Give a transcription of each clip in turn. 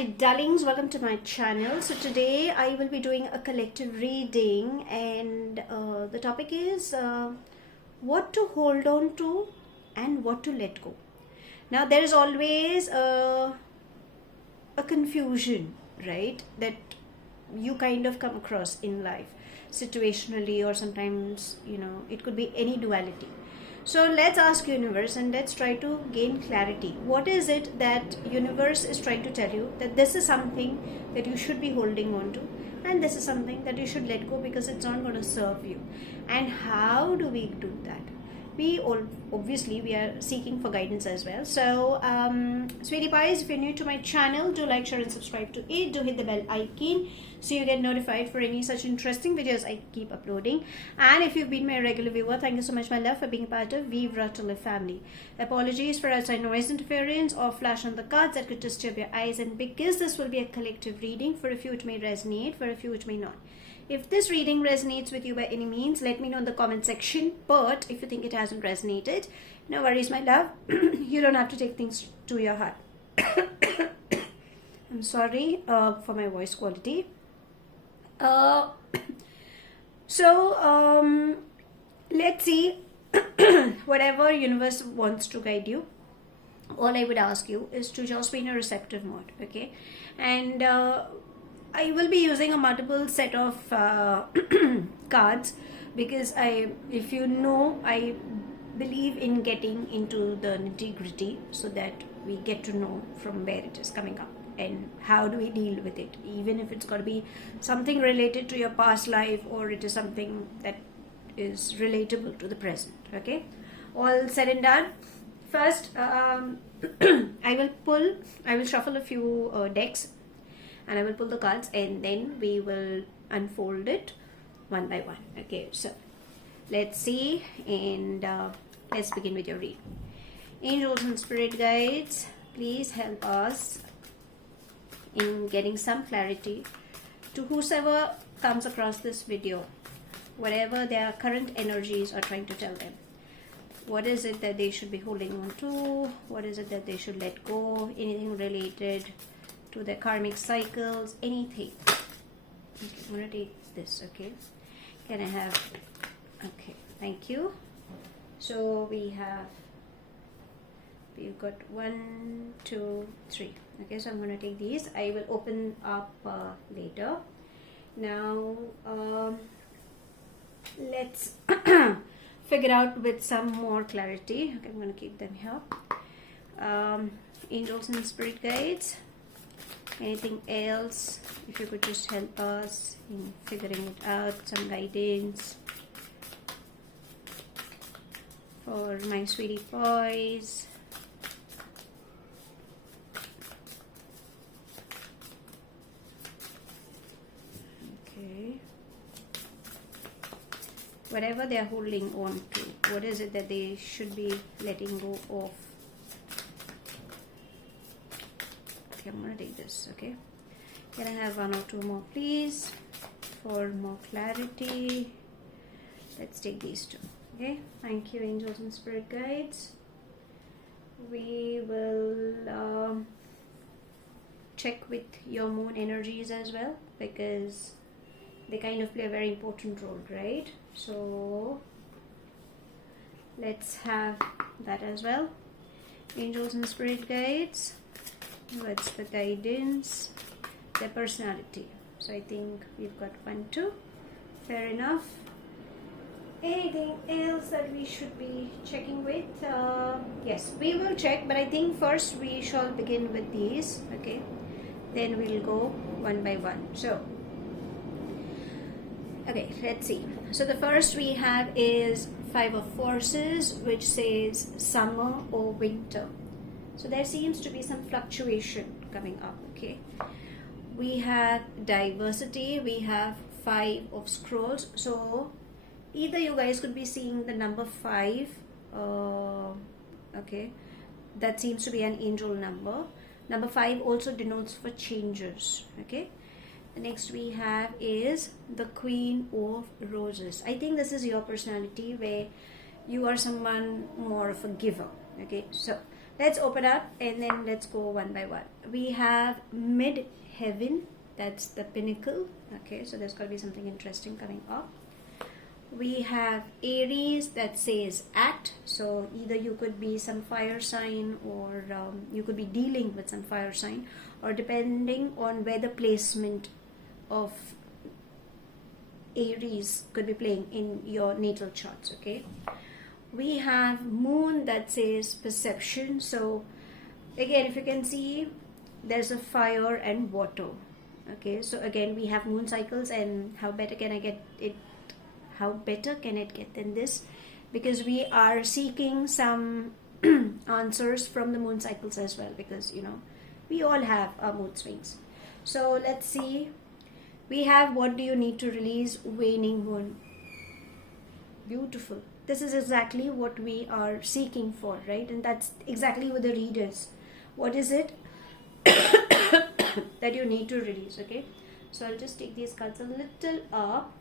my darlings, welcome to my channel. So today I will be doing a collective reading, and the topic is what to hold on to and what to let go. Now there is always a confusion, right, that you kind of come across in life situationally, or sometimes it could be any duality. So let's ask universe and let's try to gain clarity. What is it that universe is trying to tell you, that this is something that you should be holding on to, and this is something that you should let go because it's not going to serve you? And how do we do that? We all obviously we are seeking for guidance as well. So sweetie pies, if you're new to my channel, do like, share and subscribe to it. Do hit the bell icon so you get notified for any such interesting videos I keep uploading. And if you've been my regular viewer, thank you so much, my love, for being a part of Vibra to Live family. Apologies for outside noise interference or flash on the cards that could disturb your eyes, and because this will be a collective reading, for a few it may resonate, for a few it may not. If this reading resonates with you by any means, let me know in the comment section. But if you think it hasn't resonated, no worries, my love. You don't have to take things to your heart. I'm sorry for my voice quality. Let's see. Whatever universe wants to guide you, all I would ask you is to just be in a receptive mode, okay? And I will be using a multiple set of cards because I believe in getting into the nitty-gritty so that we get to know from where it is coming up and how do we deal with it, even if it's got to be something related to your past life or it is something that is relatable to the present, okay? All said and done. First, I will shuffle a few decks, and I will pull the cards, and then we will unfold it one by one. Okay, so let's see, and let's begin with your read. Angels and spirit guides, please help us in getting some clarity to whosoever comes across this video, whatever their current energies are trying to tell them. What is it that they should be holding on to? What is it that they should let go? Anything related to their karmic cycles, anything. Okay, I'm going to take this, okay? Can I have, okay, thank you. So we've got 1, 2, 3. Okay, so I'm going to take these. I will open up later. Now, let's figure out with some more clarity. Okay, I'm going to keep them here. Angels and spirit guides, anything else, if you could just help us in figuring it out, some guidance for my sweetie boys. Okay, whatever they are holding on to, what is it that they should be letting go of? Okay, I'm going to take this, okay? Can I have 1 or 2 more, please, for more clarity? Let's take these 2, okay? Thank you, angels and spirit guides. We will check with your moon energies as well, because they kind of play a very important role, right? So let's have that as well. Angels and spirit guides, what's the guidance? Their personality. So I think we've got 1, 2. Fair enough. Anything else that we should be checking with? Yes, we will check, but I think first we shall begin with these, okay? Then we'll go one by one. So, okay, let's see. So the first we have is 5 of Forces, which says summer or winter. So there seems to be some fluctuation coming up, okay? We have diversity, we have 5 of Scrolls. So either you guys could be seeing the number 5, okay? That seems to be an angel number. Number 5 also denotes for changes, okay? The next we have is the Queen of Roses. I think this is your personality, where you are someone more of a giver, okay? So let's open up and then let's go one by one. We have mid-heaven, that's the pinnacle. Okay, so there's got to be something interesting coming up. We have Aries, that says act. So either you could be some fire sign, or you could be dealing with some fire sign, or depending on where the placement of Aries could be playing in your natal charts. Okay, we have Moon, that says perception. So again, if you can see, there's a fire and water. Okay, so again we have moon cycles, and how better can it get than this? Because we are seeking some answers from the moon cycles as well, because we all have our mood swings. So let's see. We have, what do you need to release? Waning moon. Beautiful. This is exactly what we are seeking for, right? And that's exactly what the read is. What is it that you need to release? Okay, so I'll just take these cards a little up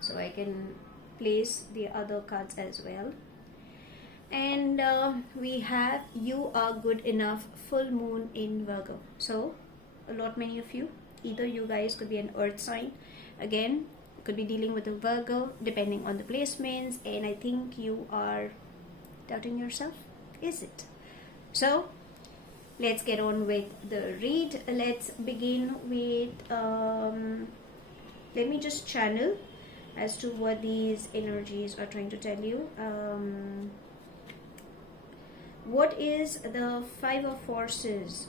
so I can place the other cards as well. And we have, you are good enough, full moon in Virgo. So many of you, either you guys could be an earth sign, again could be dealing with a Virgo, depending on the placements, and I think you are doubting yourself. Is it? So let's get on with the read. Let's begin with let me just channel as to what these energies are trying to tell you. What is the Five of Forces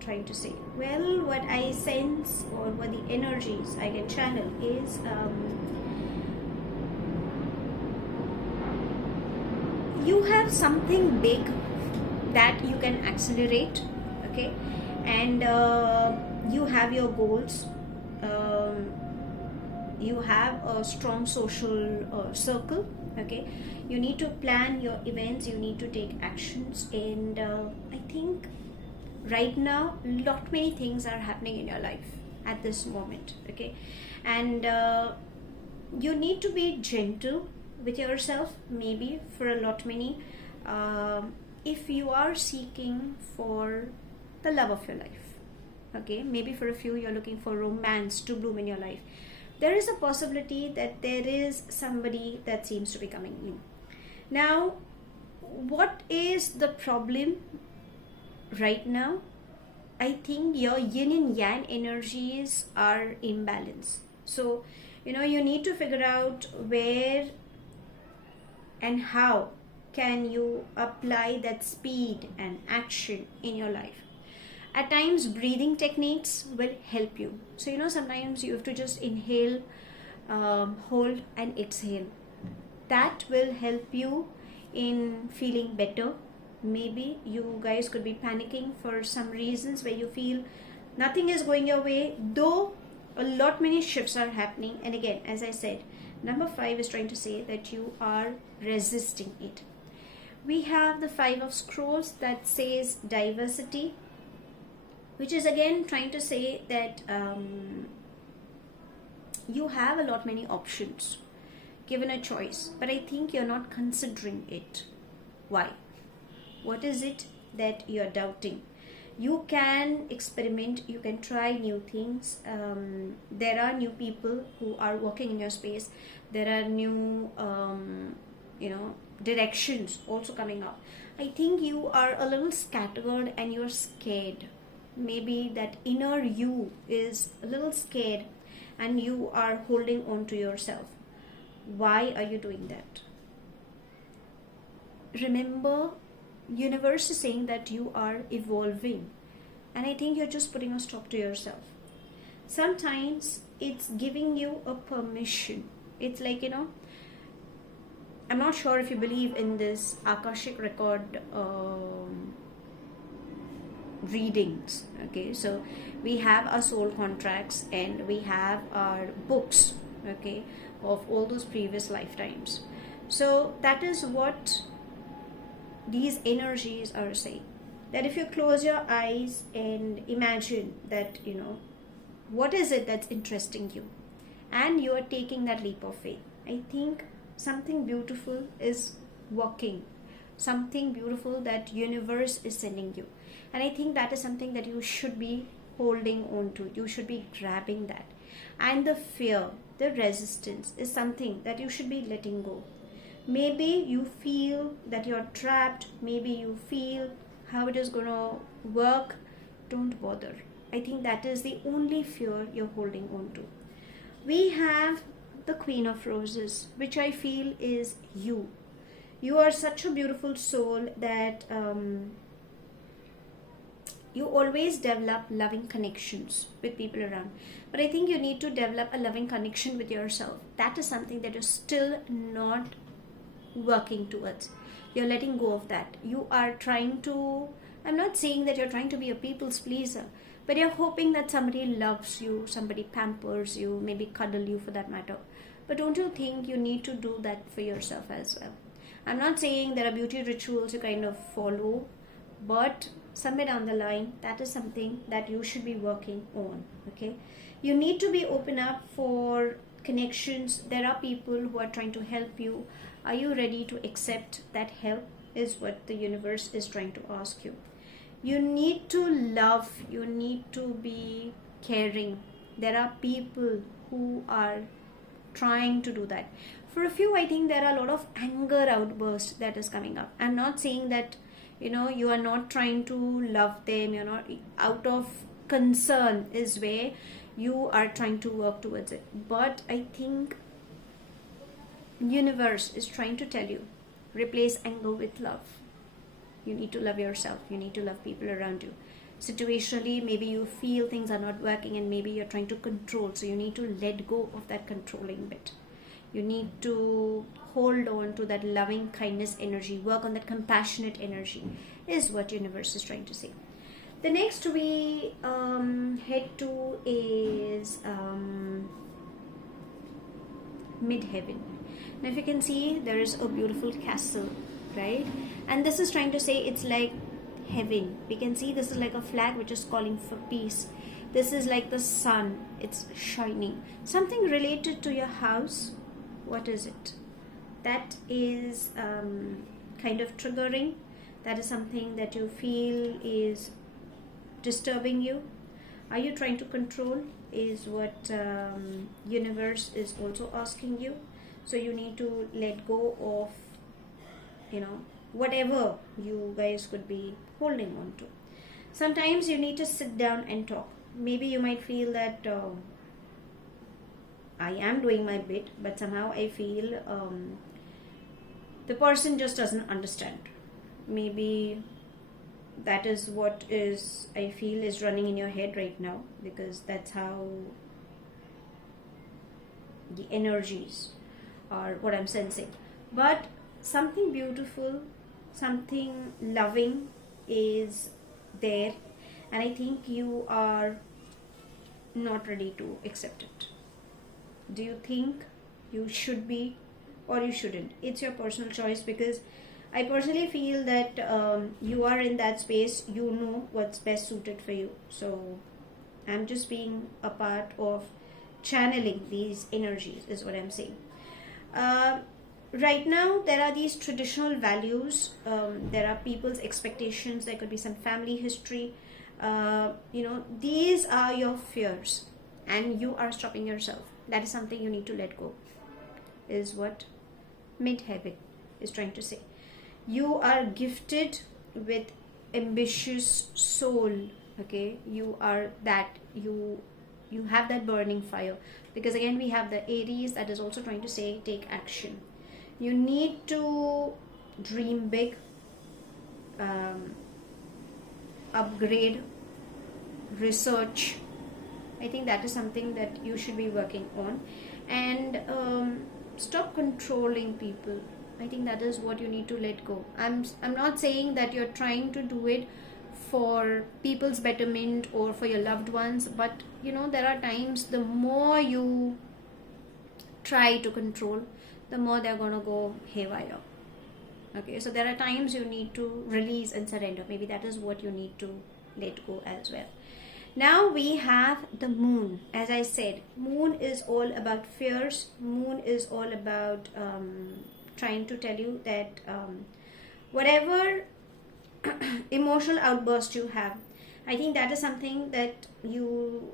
trying to say? Well, what I sense, or what the energies I can channel is you have something big that you can accelerate. Okay, and you have your goals. You have a strong social circle. Okay, you need to plan your events, you need to take actions, and I think right now many things are happening in your life at this moment. Okay, and you need to be gentle with yourself, maybe for many. If you are seeking for the love of your life, okay, maybe for a few you're looking for romance to bloom in your life, there is a possibility that there is somebody that seems to be coming in. Now, what is the problem right now? I think your yin and yang energies are imbalanced. So, you need to figure out where and how can you apply that speed and action in your life. At times, breathing techniques will help you. So, sometimes you have to just inhale, hold and exhale. That will help you in feeling better. Maybe you guys could be panicking for some reasons where you feel nothing is going your way, though many shifts are happening. And again, as I said, number 5 is trying to say that you are resisting it. We have the 5 of Scrolls, that says diversity, which is again trying to say that you have many options given a choice, but I think you're not considering it. Why? What is it that you're doubting? You can experiment, you can try new things. There are new people who are walking in your space. There are new directions also coming up. I think you are a little scattered and you're scared. Maybe that inner you is a little scared and you are holding on to yourself. Why are you doing that? Remember, universe is saying that you are evolving, and I think you're just putting a stop to yourself. Sometimes it's giving you a permission. It's like, I'm not sure if you believe in this Akashic record readings. Okay, so we have our soul contracts and we have our books, okay, of all those previous lifetimes. So that is what these energies are saying, that if you close your eyes and imagine that what is it that's interesting you, and you are taking that leap of faith, I think something beautiful is walking something beautiful that universe is sending you. And I think that is something that you should be holding on to. You should be grabbing that. And the fear, the resistance is something that you should be letting go. Maybe you feel that you're trapped. Maybe you feel how it is going to work. Don't bother. I think that is the only fear you're holding on to. We have the Queen of Roses, which I feel is you. You are such a beautiful soul that you always develop loving connections with people around. But I think you need to develop a loving connection with yourself. That is something that you're still not working towards. You're letting go of that. You are trying to, I'm not saying that you're trying to be a people's pleaser, but you're hoping that somebody loves you, somebody pampers you, maybe cuddle you for that matter. But don't you think you need to do that for yourself as well? I'm not saying there are beauty rituals you kind of follow, but somewhere down the line, that is something that you should be working on. Okay, you need to be open up for connections. There are people who are trying to help you. Are you ready to accept that help? Is what the universe is trying to ask you. You need to love, you need to be caring. There are people who are trying to do that. For a few, I think there are a lot of anger outbursts that is coming up. I'm not saying that you are not trying to love them, you're not, out of concern is where you are trying to work towards it. But I think universe is trying to tell you, replace anger with love. You need to love yourself, you need to love people around you. Situationally, maybe you feel things are not working and maybe you're trying to control, so you need to let go of that controlling bit. You need to hold on to that loving kindness energy, work on that compassionate energy, is what universe is trying to say. The next we head to is midheaven. Now if you can see, there is a beautiful castle, right? And this is trying to say it's like heaven. We can see this is like a flag which is calling for peace. This is like the sun, it's shining. Something related to your house. What is it? That is kind of triggering. That is something that you feel is disturbing you. Are you trying to control? Is what universe is also asking you. So you need to let go of whatever you guys could be holding on to. Sometimes you need to sit down and talk. Maybe you might feel that I am doing my bit, but somehow I feel the person just doesn't understand. Maybe that is what is, I feel, is running in your head right now, because that's how the energies are, what I'm sensing. But something beautiful, something loving is there, and I think you are not ready to accept it. Do you think you should be or you shouldn't? It's your personal choice, because I personally feel that you are in that space, you know what's best suited for you. So I'm just being a part of channeling these energies, is what I'm saying. Right now there are these traditional values, there are people's expectations, there could be some family history, these are your fears and you are stopping yourself. That is something you need to let go, is what midheaven is trying to say. You are gifted with ambitious soul. Okay, you are that, you have that burning fire, because again we have the Aries that is also trying to say take action. You need to dream big, upgrade, research. I think that is something that you should be working on, and stop controlling people. I think that is what you need to let go. I'm not saying that you're trying to do it for people's betterment or for your loved ones, but there are times the more you try to control, the more they're gonna go haywire. Okay, so there are times you need to release and surrender. Maybe that is what you need to let go as well. Now we have the moon. As I said, moon is all about fears. Moon is all about trying to tell you that whatever emotional outburst you have, I think that is something that you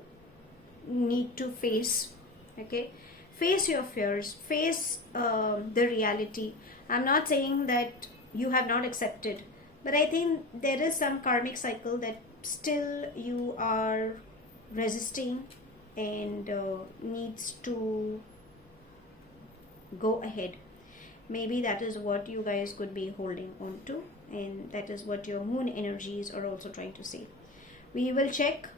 need to face. Okay, face your fears, face the reality. I'm not saying that you have not accepted, but I think there is some karmic cycle that still you are resisting and needs to go ahead. Maybe that is what you guys could be holding on to, and that is what your moon energies are also trying to say. We will check.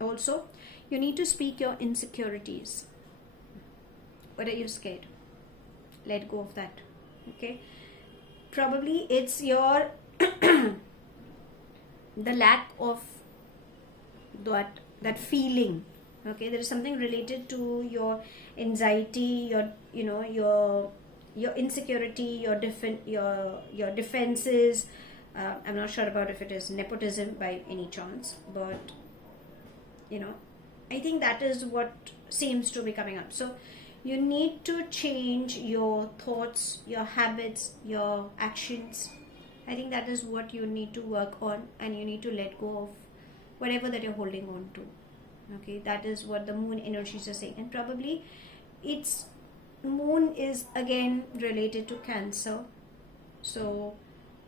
Also, you need to speak your insecurities. What are you scared? Let go of that. Okay, probably it's your the lack of that feeling. Okay, there is something related to your anxiety, your your insecurity, your defenses. I'm not sure about if it is nepotism by any chance, but I think that is what seems to be coming up. So you need to change your thoughts, your habits, your actions. I think that is what you need to work on, and you need to let go of whatever that you're holding on to. Okay, that is what the moon energies are saying, and probably its moon is again related to Cancer. So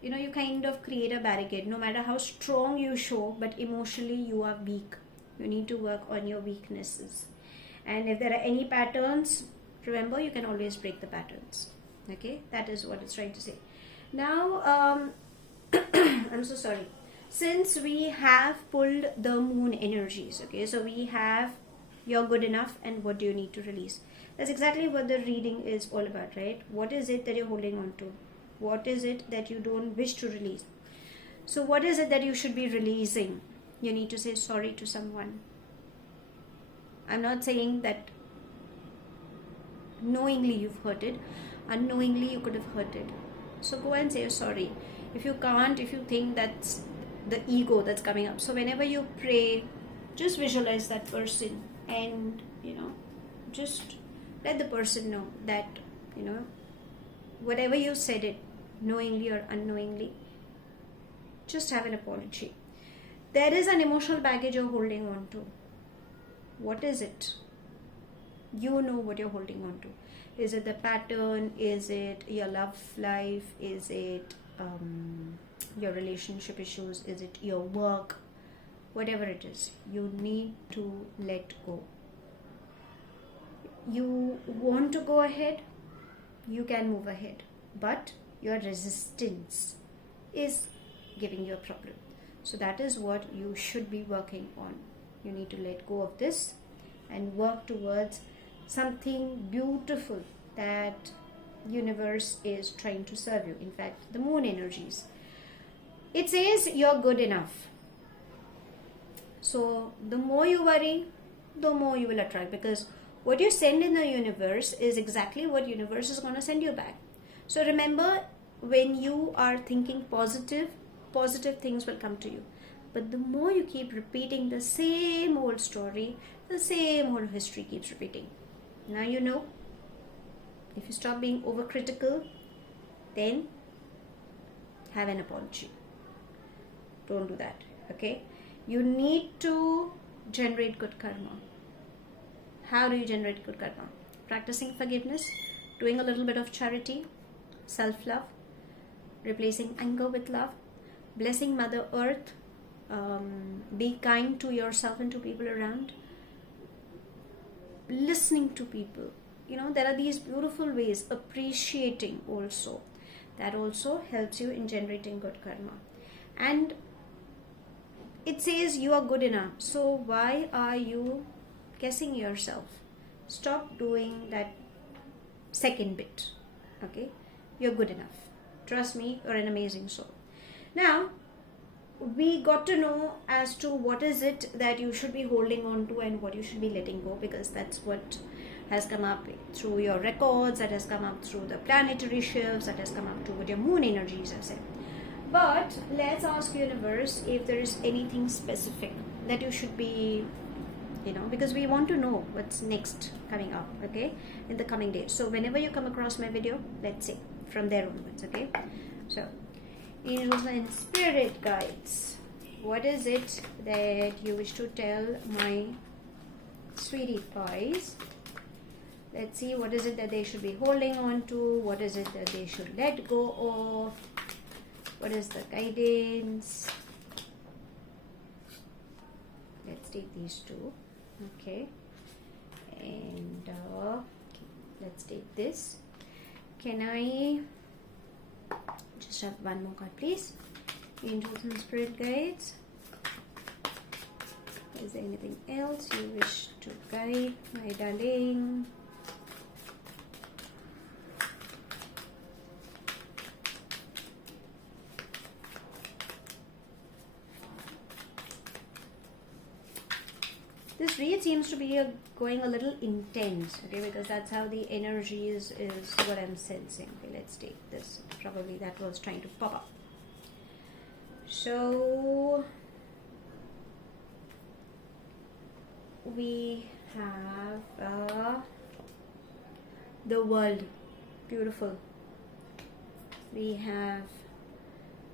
you kind of create a barricade. No matter how strong you show, but emotionally you are weak. You need to work on your weaknesses, and if there are any patterns, remember, you can always break the patterns. Okay, that is what it's trying to say. Now I'm so sorry. Since we have pulled the moon energies, okay, so we have you're good enough and what do you need to release. That's exactly what the reading is all about, right? What is it that you're holding on to? What is it that you don't wish to release? So what is it that you should be releasing? You need to say sorry to someone. I'm not saying that knowingly you've hurted. Unknowingly you could have hurted. So go and say sorry. If you can't, if you think that's the ego that's coming up, so whenever you pray, just visualize that person and just let the person know that whatever you said it, knowingly or unknowingly, just have an apology. There is an emotional baggage you're holding on to. What is it? You know what you're holding on to. Is it the pattern? Is it your love life? Is it your relationship issues? Is it your work? Whatever it is, you need to let go. You want to go ahead, you can move ahead, but your resistance is giving you a problem. So that is what you should be working on. You need to let go of this and work towards something beautiful that universe is trying to serve you. In fact, the moon energies, it says you're good enough. So the more you worry, the more you will attract, because what you send in the universe is exactly what universe is going to send you back. So remember, when you are thinking positive things will come to you. But the more you keep repeating the same old story, the same old history keeps repeating. Now you know. If you stop being overcritical, then have an apology. Don't do that. Okay? You need to generate good karma. How do you generate good karma? Practicing forgiveness, doing a little bit of charity, self-love, replacing anger with love, blessing Mother Earth, be kind to yourself and to people around, listening to people. There are these beautiful ways, appreciating also. That also helps you in generating good karma. And it says you are good enough. So why are you guessing yourself? Stop doing that second bit. Okay? You're good enough. Trust me, you're an amazing soul. Now, we got to know as to what is it that you should be holding on to and what you should be letting go, because that's what has come up through your records, that has come up through the planetary shifts, that has come up to what your moon energies have said. But let's ask universe if there is anything specific that you should be, because we want to know what's next coming up, okay, in the coming days. So whenever you come across my video, let's say, from there onwards. Okay, so angels and spirit guides, what is it that you wish to tell my sweetie pies? Let's see, what is it that they should be holding on to? What is it that they should let go of? What is the guidance? Let's take these two. Okay, and let's take this. Can I just have one more card, please? Angels and spirit guides. Is there anything else you wish to guide, my darling? This read seems to be going a little intense, okay, because that's how the energy is what I'm sensing. Okay, let's take this. Probably that was trying to pop up. So we have the world, beautiful. We have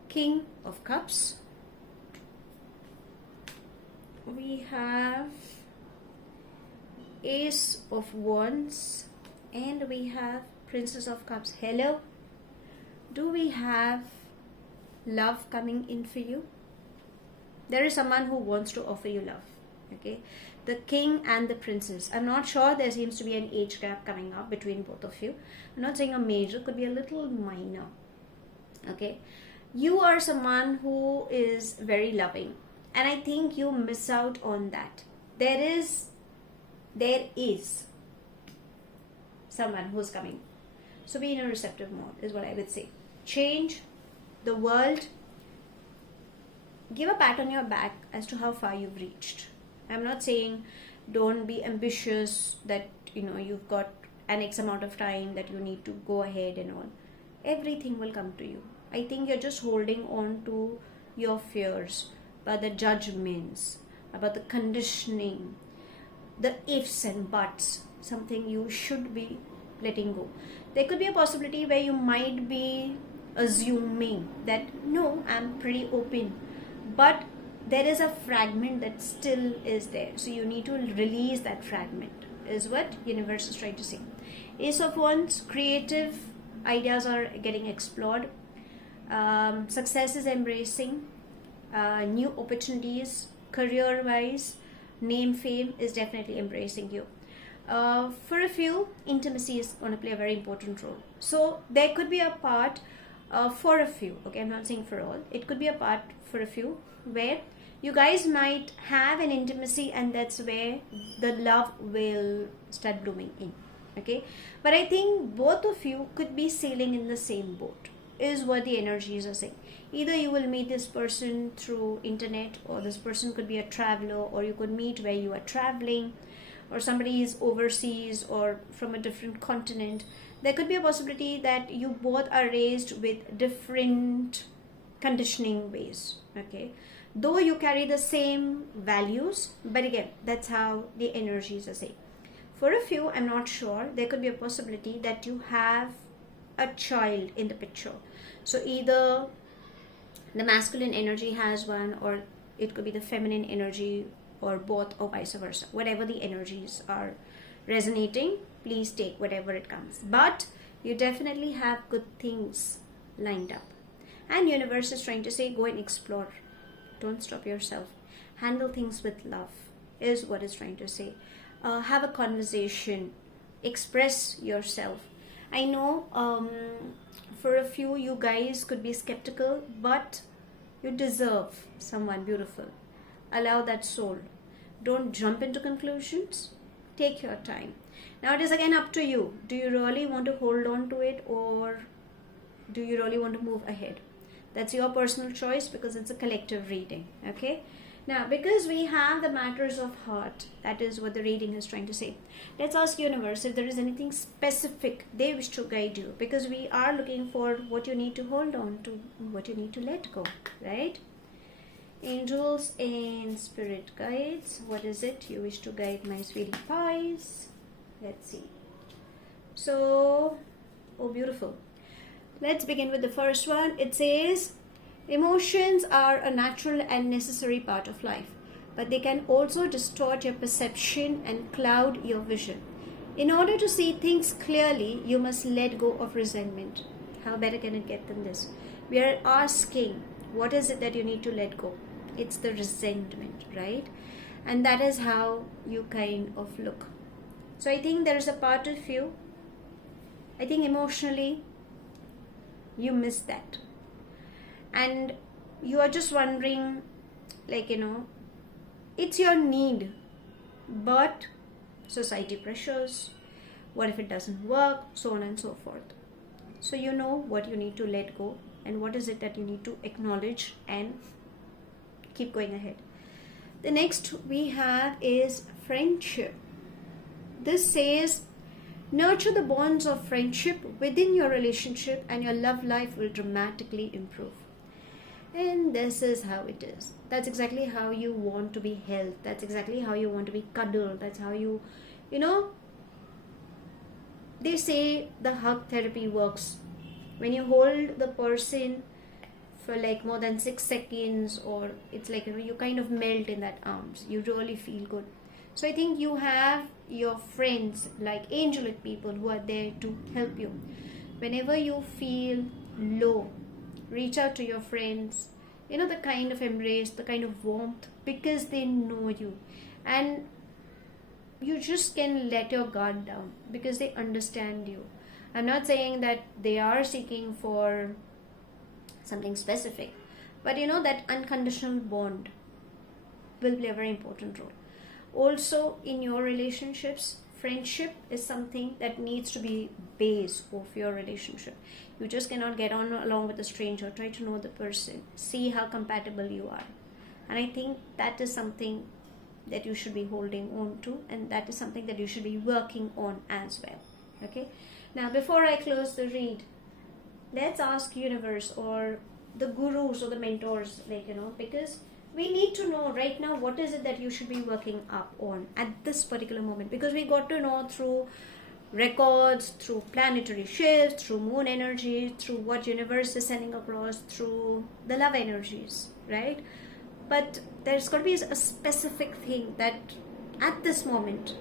King of Cups. We have Ace of Wands, and we have Princess of Cups. Hello, do we have love coming in for you? There is someone who wants to offer you love. Okay, the king and the princess. I'm not sure, there seems to be an age gap coming up between both of you. I'm not saying a major, could be a little minor. Okay, you are someone who is very loving, and I think you miss out on that. There is someone who's coming. So be in a receptive mode is what I would say. Change the world. Give a pat on your back as to how far you've reached. I'm not saying don't be ambitious that you've got an X amount of time that you need to go ahead and all. Everything will come to you. I think you're just holding on to your fears, about the judgments, about the conditioning, the ifs and buts, something you should be letting go. There could be a possibility where you might be assuming that no, I'm pretty open, but there is a fragment that still is there, so you need to release that fragment, is what universe is trying to say. Ace of Wands, creative ideas are getting explored, success is embracing, new opportunities career wise, name, fame is definitely embracing you. For a few, intimacy is going to play a very important role. So there could be a part for a few, okay, I'm not saying for all, it could be a part for a few where you guys might have an intimacy, and that's where the love will start blooming in. Okay, but I think both of you could be sailing in the same boat, is what the energies are saying. Either you will meet this person through internet, or this person could be a traveler, or you could meet where you are traveling, or somebody is overseas or from a different continent. There could be a possibility that you both are raised with different conditioning ways. Okay, though you carry the same values, but again, that's how the energies are saying. For a few, I'm not sure, there could be a possibility that you have a child in the picture. So either the masculine energy has one, or it could be the feminine energy, or both, or vice versa. Whatever the energies are resonating, please take whatever it comes. But you definitely have good things lined up. And universe is trying to say, go and explore. Don't stop yourself. Handle things with love, is what it's trying to say. Have a conversation. Express yourself. I know for a few, you guys could be skeptical, but you deserve someone beautiful. Allow that soul. Don't jump into conclusions. Take your time. Now it is again up to you. Do you really want to hold on to it, or do you really want to move ahead? That's your personal choice, because it's a collective reading. Okay. Now, because we have the matters of heart, that is what the reading is trying to say. Let's ask universe if there is anything specific they wish to guide you, because we are looking for what you need to hold on to, what you need to let go, right? Angels and spirit guides, what is it you wish to guide my sweetie pies? Let's see. So, oh beautiful. Let's begin with the first one. It says, emotions are a natural and necessary part of life, but they can also distort your perception and cloud your vision. In order to see things clearly, you must let go of resentment. How better can it get than this? We are asking, what is it that you need to let go? It's the resentment, right? And that is how you kind of look. So I think there is a part of you, I think emotionally, you miss that. And you are just wondering, like, it's your need, but society pressures, what if it doesn't work, so on and so forth. So you know what you need to let go and what is it that you need to acknowledge and keep going ahead. The next we have is friendship. This says, nurture the bonds of friendship within your relationship and your love life will dramatically improve. And this is how it is. That's exactly how you want to be held. That's exactly how you want to be cuddled. That's how they say the hug therapy works. When you hold the person for like more than 6 seconds, or it's like you kind of melt in that arms, you really feel good. So I think you have your friends, like angelic people, who are there to help you. Whenever you feel low, reach out to your friends. The kind of embrace, the kind of warmth, because they know you. And you just can let your guard down because they understand you. I'm not saying that they are seeking for something specific, but that unconditional bond will play a very important role. Also, in your relationships, friendship is something that needs to be base of your relationship. You just cannot get on along with a stranger. Try to know the person, see how compatible you are. And I think that is something that you should be holding on to, and that is something that you should be working on as well. Okay, now before I close the read, let's ask universe or the gurus or the mentors, because we need to know right now what is it that you should be working up on at this particular moment, because we got to know through records, through planetary shifts, through moon energy, through what universe is sending across, through the love energies, right? But there's got to be a specific thing that at this moment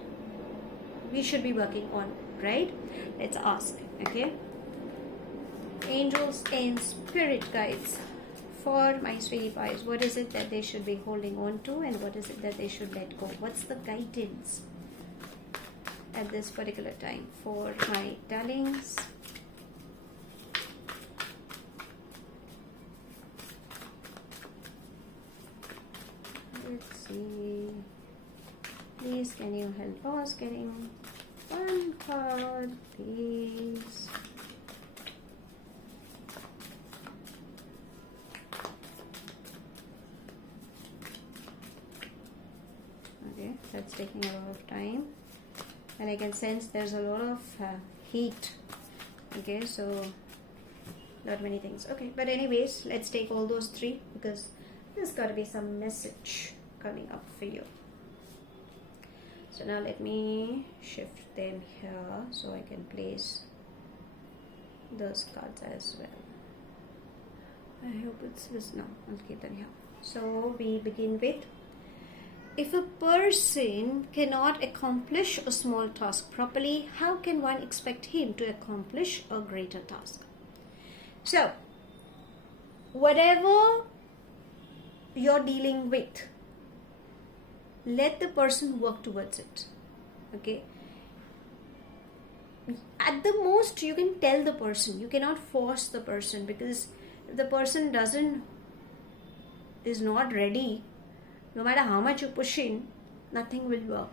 we should be working on, right? Let's ask. Okay, angels and spirit guides for my sweetie pies, what is it that they should be holding on to and what is it that they should let go? What's the guidance at this particular time for my darlings? Let's see. Please, can you help us getting one card, please? Okay, that's taking a lot of time, and I can sense there's a lot of heat. Okay, so not many things. Okay, but anyways, let's take all those three because there's got to be some message coming up for you. So now let me shift them here so I can place those cards as well. I hope it's this. No, I'll keep them here. So we begin with, if a person cannot accomplish a small task properly, how can one expect him to accomplish a greater task? So, whatever you're dealing with, let the person work towards it. Okay? At the most, you can tell the person. You cannot force the person, because if the person is not ready, no matter how much you push in, nothing will work.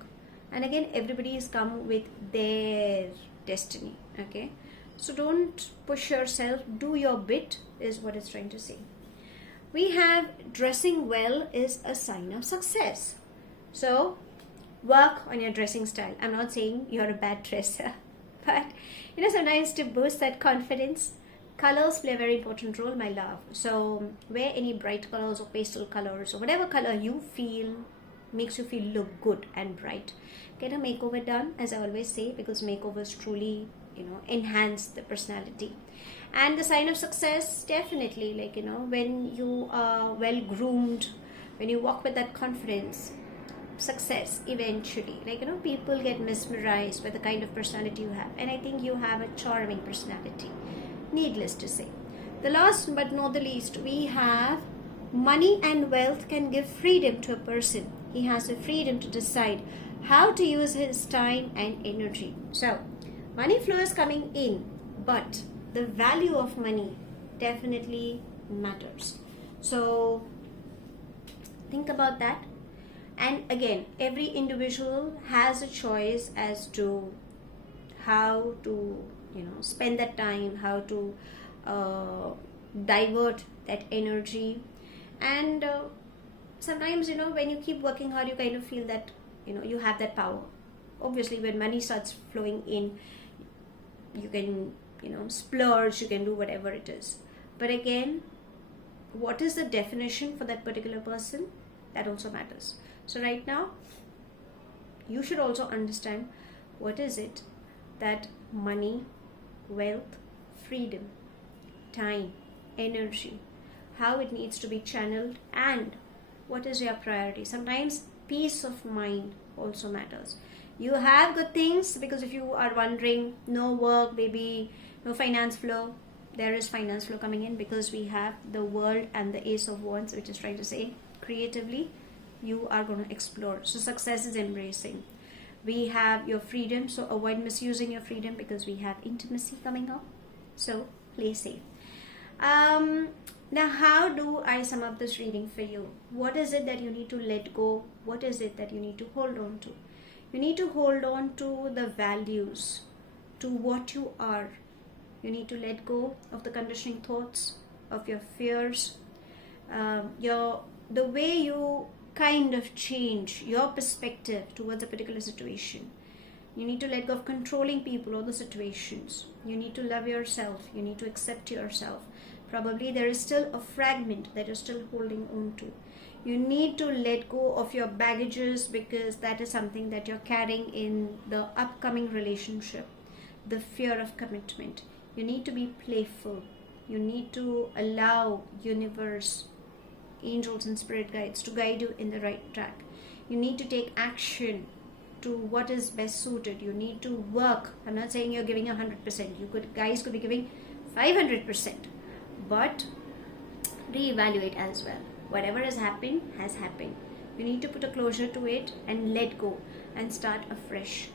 And again, everybody is come with their destiny. Okay, so don't push yourself. Do your bit is what it's trying to say. We have dressing well is a sign of success. So work on your dressing style. I'm not saying you're a bad dresser, but sometimes to boost that confidence, colors play a very important role, my love. So wear any bright colors or pastel colors or whatever color you feel makes you feel look good and bright. Get a makeover done, as I always say, because makeovers truly enhance the personality. And the sign of success, definitely, like, when you are well groomed, when you walk with that confidence, success eventually, like, people get mesmerized by the kind of personality you have. And I think you have a charming personality, needless to say. The last but not the least, we have money and wealth can give freedom to a person. He has the freedom to decide how to use his time and energy. So money flow is coming in, but the value of money definitely matters. So think about that. And again, every individual has a choice as to how to spend that time, how to divert that energy. And sometimes, when you keep working hard, you kind of feel that you have that power. Obviously, when money starts flowing in, you can splurge, you can do whatever it is. But again, what is the definition for that particular person? That also matters. So right now, you should also understand what is it that money, wealth, freedom, time, energy, how it needs to be channeled, and what is your priority. Sometimes peace of mind also matters. You have good things, because if you are wondering, no work, maybe no finance flow, there is finance flow coming in, because we have the world and the ace of wands, which is trying to say creatively you are going to explore. So success is embracing. We have your freedom, so avoid misusing your freedom, because we have intimacy coming up. So play safe. Now, how do I sum up this reading for you? What is it that you need to let go? What is it that you need to hold on to? You need to hold on to the values, to what you are. You need to let go of the conditioning thoughts, of your fears, the way you kind of change your perspective towards a particular situation. You need to let go of controlling people or the situations. You need to love yourself. You need to accept yourself. Probably there is still a fragment that you're still holding on to. You need to let go of your baggages, because that is something that you're carrying in the upcoming relationship. The fear of commitment. You need to be playful. You need to allow universe, angels and spirit guides to guide you in the right track. You need to take action to what is best suited. You need to work. I'm not saying you're giving 100%. Guys could be giving 500%. But reevaluate as well. Whatever has happened has happened. You need to put a closure to it and let go and start afresh.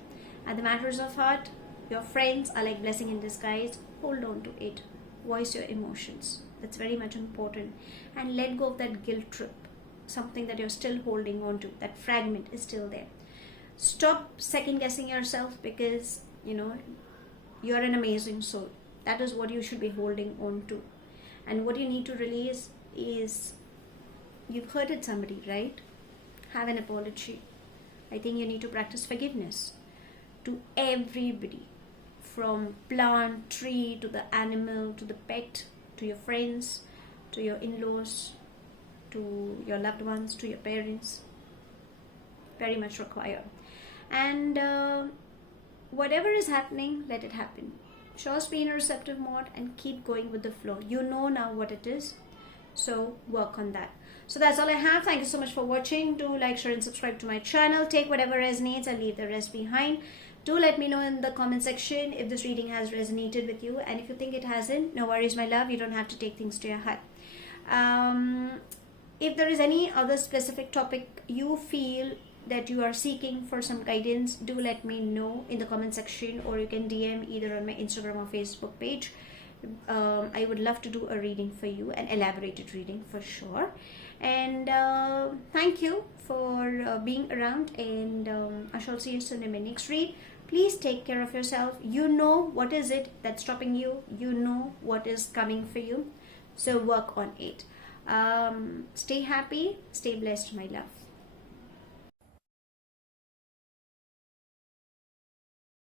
And the matters of heart, your friends are like blessing in disguise. Hold on to it. Voice your emotions. That's very much important. And let go of that guilt trip. Something that you're still holding on to. That fragment is still there. Stop second guessing yourself, because you're an amazing soul. That is what you should be holding on to. And what you need to release is, you've hurted somebody, right? Have an apology. I think you need to practice forgiveness to everybody, from plant, tree, to the animal, to the pet, to your friends, to your in-laws, to your loved ones, to your parents. Very much required. And whatever is happening, let it happen. Just be in a receptive mode and keep going with the flow. You know now what it is, so work on that. So that's all I have. Thank you so much for watching. Do like, share and subscribe to my channel. Take whatever resonates and leave the rest behind. Do let me know in the comment section if this reading has resonated with you, and if you think it hasn't, no worries my love, you don't have to take things to your heart. If there is any other specific topic you feel that you are seeking for some guidance, do let me know in the comment section, or you can DM either on my Instagram or Facebook page. I would love to do a reading for you, an elaborated reading for sure. And thank you for being around, and I shall see you soon in my next read. Please take care of yourself. You know what is it that's stopping you. You know what is coming for you. So work on it. Stay happy, stay blessed, my love.